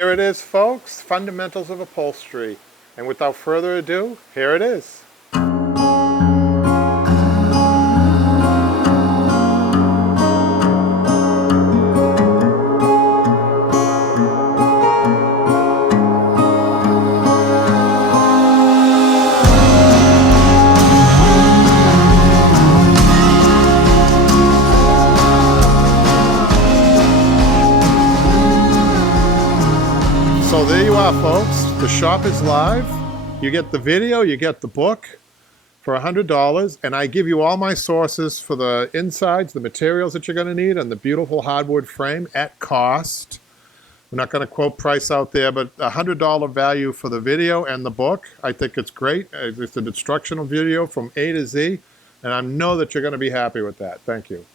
Here it is, folks, Fundamentals of Upholstery. And without further ado, here it is. So there you are, folks. The shop is live. You get the video, you get the book for $100, and I give you all my sources for the insides, the materials that you're going to need, and the beautiful hardwood frame at cost. We're not going to quote price out there, but $100 value for the video and the book. I think it's great. It's an instructional video from A to Z, and I know that you're going to be happy with that. Thank you.